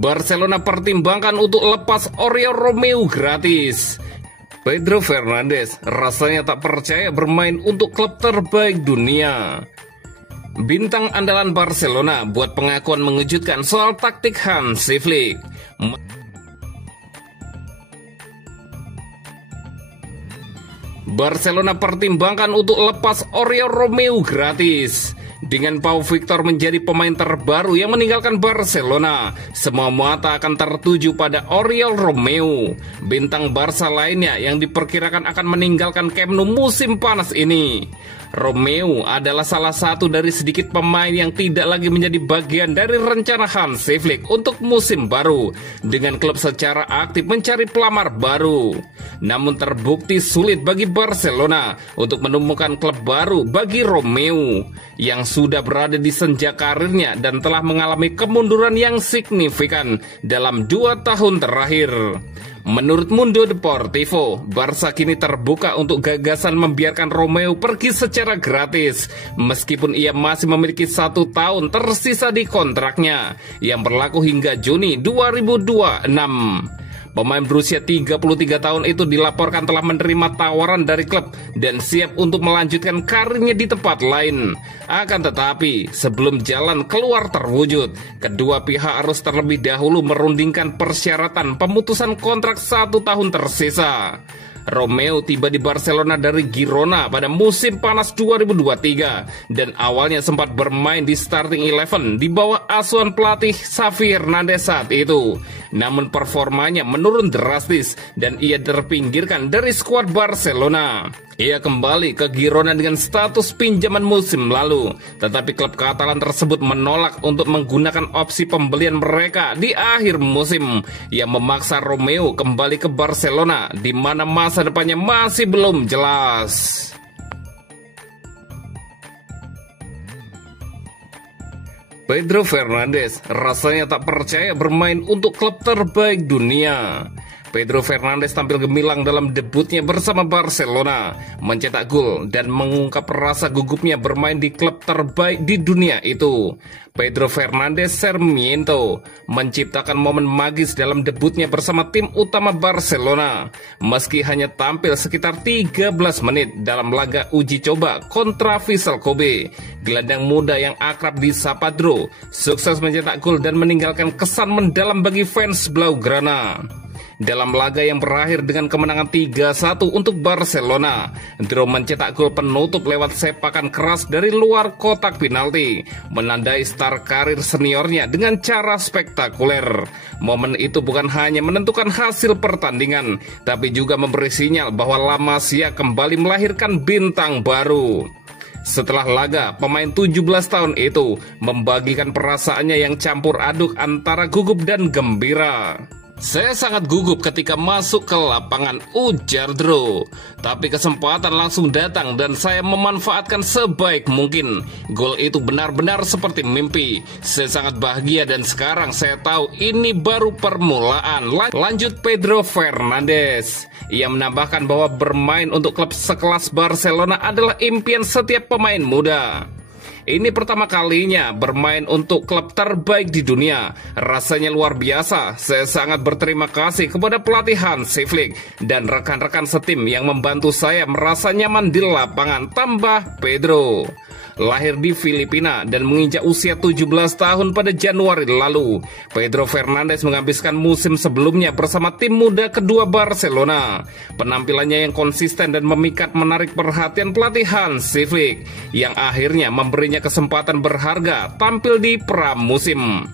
Barcelona pertimbangkan untuk lepas Oriol Romeu gratis. Pedro Fernandes rasanya tak percaya bermain untuk klub terbaik dunia. Bintang andalan Barcelona buat pengakuan mengejutkan soal taktik Hansi Flick. Barcelona pertimbangkan untuk lepas Oriol Romeu gratis. Dengan Pau Victor menjadi pemain terbaru yang meninggalkan Barcelona, semua mata akan tertuju pada Oriol Romeu, bintang Barca lainnya yang diperkirakan akan meninggalkan Camp Nou musim panas ini. Romeu adalah salah satu dari sedikit pemain yang tidak lagi menjadi bagian dari rencana Hansi Flick untuk musim baru, dengan klub secara aktif mencari pelamar baru. Namun terbukti sulit bagi Barcelona untuk menemukan klub baru bagi Romeu, yang sudah berada di senja karirnya dan telah mengalami kemunduran yang signifikan dalam 2 tahun terakhir. Menurut Mundo Deportivo, Barca kini terbuka untuk gagasan membiarkan Romeu pergi secara gratis, meskipun ia masih memiliki 1 tahun tersisa di kontraknya yang berlaku hingga Juni 2026. Pemain berusia 33 tahun itu dilaporkan telah menerima tawaran dari klub dan siap untuk melanjutkan karirnya di tempat lain. Akan tetapi, sebelum jalan keluar terwujud, kedua pihak harus terlebih dahulu merundingkan persyaratan pemutusan kontrak 1 tahun tersisa. Romeu tiba di Barcelona dari Girona pada musim panas 2023 dan awalnya sempat bermain di starting 11 di bawah asuhan pelatih Xavi Hernandez saat itu. Namun performanya menurun drastis dan ia terpinggirkan dari skuad Barcelona. Ia kembali ke Girona dengan status pinjaman musim lalu, tetapi klub Katalan tersebut menolak untuk menggunakan opsi pembelian mereka di akhir musim, yang memaksa Romeu kembali ke Barcelona di mana masa depannya masih belum jelas. Pedro Fernandes rasanya tak percaya bermain untuk klub terbaik dunia. Pedro Fernandes tampil gemilang dalam debutnya bersama Barcelona, mencetak gol dan mengungkap rasa gugupnya bermain di klub terbaik di dunia itu. Pedro Fernandes Sarmiento menciptakan momen magis dalam debutnya bersama tim utama Barcelona, meski hanya tampil sekitar 13 menit dalam laga uji coba kontra Vissel Kobe. Gelandang muda yang akrab disapa Dro sukses mencetak gol dan meninggalkan kesan mendalam bagi fans Blaugrana. Dalam laga yang berakhir dengan kemenangan 3-1 untuk Barcelona, Dro mencetak gol penutup lewat sepakan keras dari luar kotak penalti, menandai start karir seniornya dengan cara spektakuler. Momen itu bukan hanya menentukan hasil pertandingan, tapi juga memberi sinyal bahwa La Masia kembali melahirkan bintang baru. Setelah laga, pemain 17 tahun itu membagikan perasaannya yang campur aduk antara gugup dan gembira. "Saya sangat gugup ketika masuk ke lapangan," ujar Dro. "Tapi kesempatan langsung datang dan saya memanfaatkan sebaik mungkin. Gol itu benar-benar seperti mimpi. Saya sangat bahagia dan sekarang saya tahu ini baru permulaan." Lanjut Pedro Fernandes. Ia menambahkan bahwa bermain untuk klub sekelas Barcelona adalah impian setiap pemain muda. "Ini pertama kalinya bermain untuk klub terbaik di dunia. Rasanya luar biasa. Saya sangat berterima kasih kepada pelatih Hansi Flick dan rekan-rekan setim yang membantu saya merasa nyaman di lapangan," tambah Pedro. Lahir di Filipina dan menginjak usia 17 tahun pada Januari lalu, Pedro Fernandes menghabiskan musim sebelumnya bersama tim muda kedua Barcelona. Penampilannya yang konsisten dan memikat menarik perhatian pelatih Hansi Flick, yang akhirnya memberinya kesempatan berharga tampil di pramusim.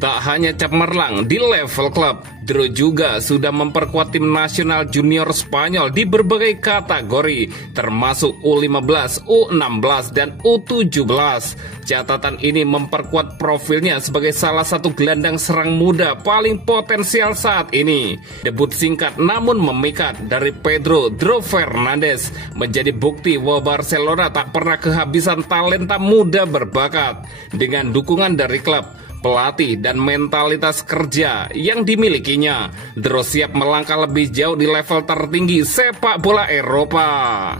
Tak hanya cemerlang di level klub, Dro juga sudah memperkuat tim nasional junior Spanyol di berbagai kategori, termasuk U15, U16, dan U17. Catatan ini memperkuat profilnya sebagai salah satu gelandang serang muda paling potensial saat ini. Debut singkat namun memikat dari Pedro Dro Fernandes menjadi bukti bahwa Barcelona tak pernah kehabisan talenta muda berbakat. Dengan dukungan dari klub, pelatih, dan mentalitas kerja yang dimilikinya, Dro siap melangkah lebih jauh di level tertinggi sepak bola Eropa.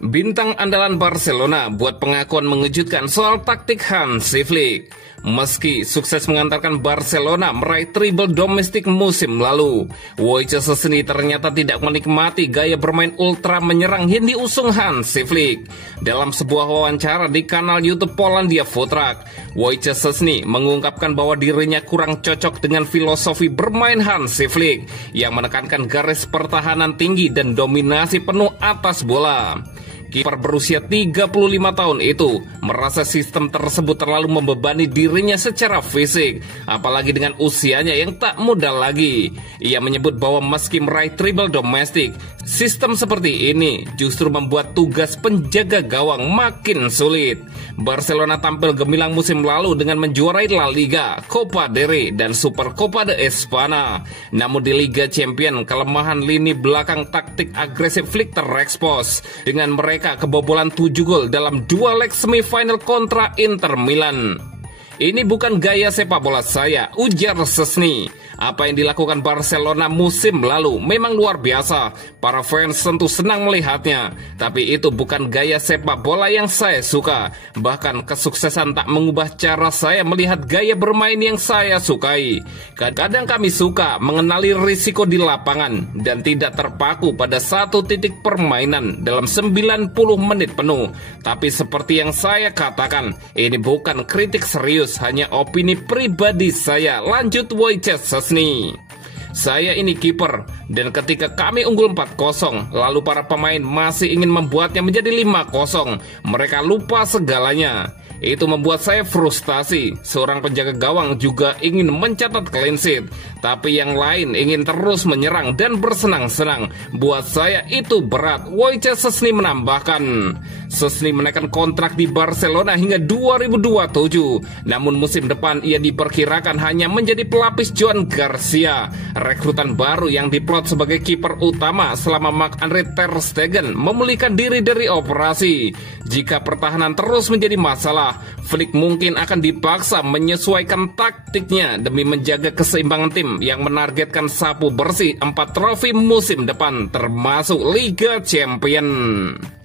Bintang andalan Barcelona buat pengakuan mengejutkan soal taktik Hansi Flick. Meski sukses mengantarkan Barcelona meraih treble domestik musim lalu, Wojciech Szczesny ternyata tidak menikmati gaya bermain ultra menyerang yang diusung Hansi Flick. Dalam sebuah wawancara di kanal YouTube Polandia Futrak, Wojciech Szczesny mengungkapkan bahwa dirinya kurang cocok dengan filosofi bermain Hansi Flick yang menekankan garis pertahanan tinggi dan dominasi penuh atas bola. Kiper berusia 35 tahun itu merasa sistem tersebut terlalu membebani dirinya secara fisik, apalagi dengan usianya yang tak muda lagi. Ia menyebut bahwa meski meraih treble domestik, sistem seperti ini justru membuat tugas penjaga gawang makin sulit. Barcelona tampil gemilang musim lalu dengan menjuarai La Liga, Copa del Rey, dan Super Copa de España. Namun di Liga Champions, kelemahan lini belakang taktik agresif Flick terekspos dengan mereka kebobolan 7 gol dalam 2 leg semifinal kontra Inter Milan. Ini bukan gaya sepak bola saya, ujar Szczesny. Apa yang dilakukan Barcelona musim lalu memang luar biasa. Para fans tentu senang melihatnya. Tapi itu bukan gaya sepak bola yang saya suka. Bahkan kesuksesan tak mengubah cara saya melihat gaya bermain yang saya sukai. Kadang kami suka mengenali risiko di lapangan dan tidak terpaku pada satu titik permainan dalam 90 menit penuh. Tapi seperti yang saya katakan, ini bukan kritik serius, hanya opini pribadi saya, lanjut Wojciech Szczesny. Saya ini kiper, dan ketika kami unggul 4-0, lalu para pemain masih ingin membuatnya menjadi 5-0. Mereka lupa segalanya. Itu membuat saya frustasi. Seorang penjaga gawang juga ingin mencatat clean sheet, tapi yang lain ingin terus menyerang dan bersenang-senang. Buat saya itu berat, Wojciech Szczesny menambahkan. Szczesny menaikkan kontrak di Barcelona hingga 2027. Namun musim depan ia diperkirakan hanya menjadi pelapis Joan Garcia, rekrutan baru yang diplot sebagai kiper utama selama Marc-Andre ter Stegen memulihkan diri dari operasi. Jika pertahanan terus menjadi masalah, Flick mungkin akan dipaksa menyesuaikan taktiknya demi menjaga keseimbangan tim yang menargetkan sapu bersih 4 trofi musim depan, termasuk Liga Champions.